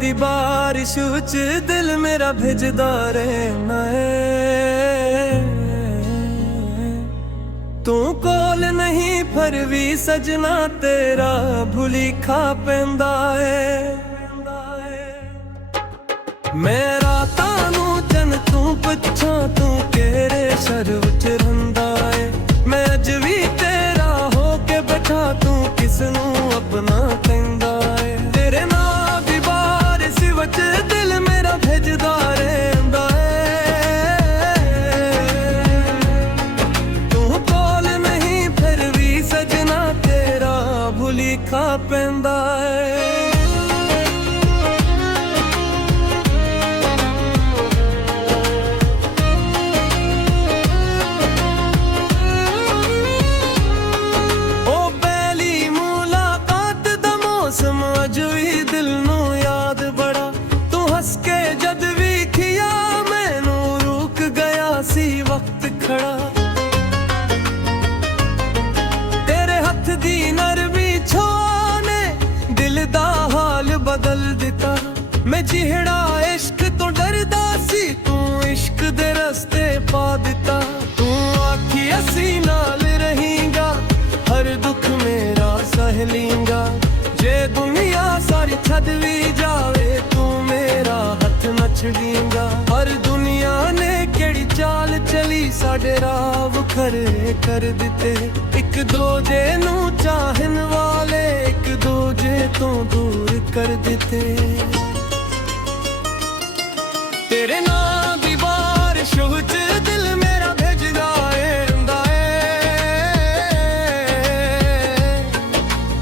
दी बारिश विच दिल मेरा भिजदा रहना है। तू कोल नहीं फिर भी सजना तेरा भुलीखा पैंदा है। मैं रातां नूं चन तू पुछां तू केरे शर विच रहिंदा है। मैं अज भी तेरा हो के बैठा तू किसनूं अपना कहंदा है। तेरे नाम दी बारिश विच दिल मेरा भिजदा रहंदा है। तू कोल नहीं फिर भी सजना तेरा भुलीखा पैंदा है। वक्त खड़ा तेरे हथ दी नरमी छाने दिल दा हाल बदल दिता। मैं जिहड़ा इश्क तो डरदा सी तू इश्क दे रस्ते पा दिता। तू आखी असी नाल रहींगा हर दुख मेरा सह लींगा। जे दुनिया सारी छद भी जावे तू मेरा हथ न छड़ींगा। हर दुनिया ने केड़ी चाल चली साडे राह खरे कर दिते। एक दूजे नू चाहन वाले एक दूजे तो दूर कर दिते। तेरे नाम दी बारिश विच दिल मेरा भिजदा रहंदा है।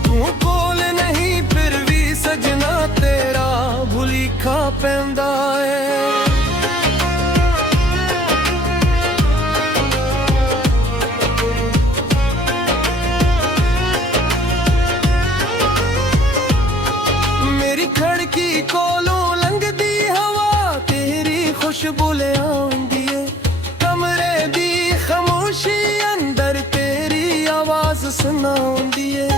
तू कोल नहीं फिर भी सजना तेरा भुलीखा पैंदा है। खड़की कोलों लंघदी हवा तेरी खुशबू ले आउंदी है। कमरे दी खामोशी अंदर तेरी आवाज सुनाउंदी है।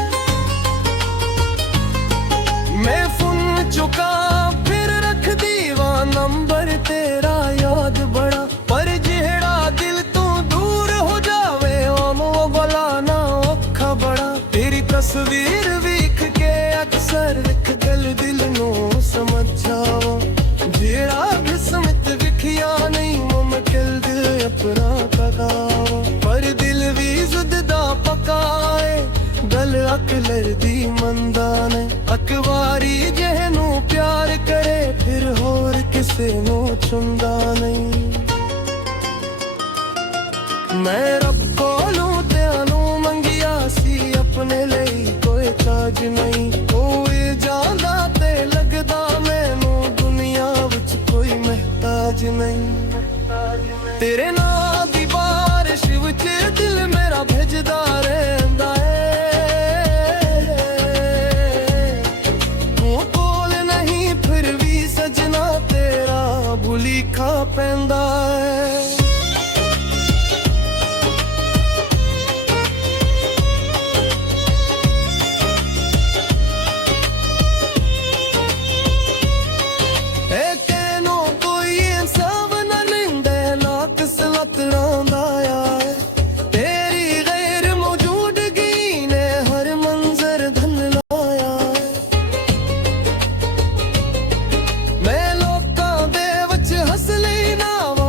मैं फोन चुका फिर रख दीवा नंबर तेरा याद बड़ा। पर जेड़ा दिल तू दूर हो जावे ओमो बुलाना औखा बड़ा। तेरी तस्वीर वेख के अक्सर एक गल दिल नू समझ जावा। जेड़ा किस्मत विखिया नहीं मुमकिन दिल अपना पकावा। पर दिल भी जिद दा पकाए गल अकलर दी मंदा नहीं। अकवारी जहनू प्यार करे फिर होर किसे नू चुंदा नहीं। मैं रब कोलों त्यानू मंगिया सी अपने लिए कोई ताज नहीं। कोई जांदा ते लगदा मैनू दुनिया विच कोई महताज नहीं। तेरे नाम दी बारिश विच दिल मेरा भिजदा रहंदा है। तू कोल नहीं फिर भी सजना तेरा भुलीखा पैंदा है। तेरी गैर मौजूदगी ने हर मंजर धन लाया है। मैं लोकां दे विच हंस लेना वा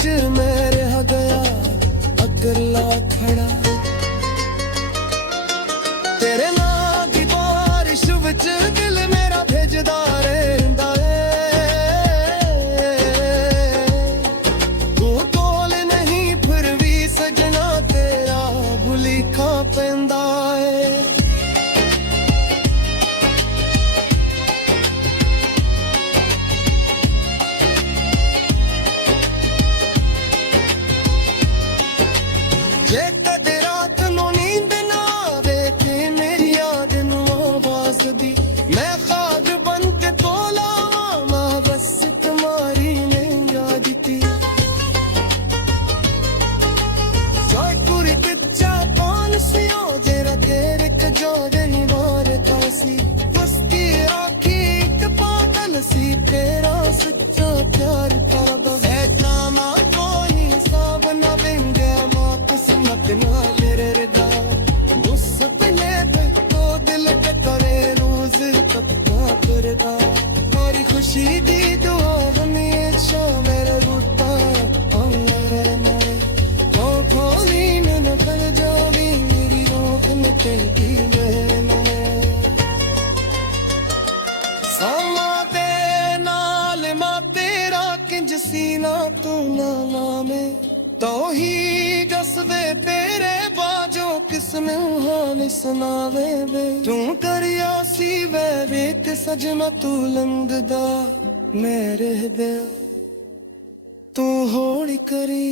विच मैं रह गया अगला खड़ा। तेरे नाम की बारिश विच दिल मेरा भेजदा रहंदा है। तू कोल नहीं फिर भी सजना तेरा भुलीखा पैंदा है। जे कदे रात नू नींद ना आवे ते मेरी याद नू आवाज़ दी, मैं खाग बन के तो लावां मां बस तुम्हारी ने याद दी। जाय कुरी कच्चा कौन सी हो जेरा तेरे कजोड़े ही मारता सी। उसकी आँखी एक पागल सी तेरा सच्चा प्यार करदा है। नामा कोई हिसाब ना लेंगे मां किस्मत ना मेरे रदा। मुसपने पे तो दिल के करे रोज पक्का करदा। तारी खुशी दी दुआ हमेशा मेरे रूठा मेरे में। खोली न कर जावी मेरी रोक निकलती बहन में। सामा दे नाल मां तेरा किंज सीना तू ना लावे। तो ही दसदे तेरे बाजो किसने हाल सुनावे वे। तू करिया सी वे वेख सजना तू लंघदा मैं रह गया। तू होली करी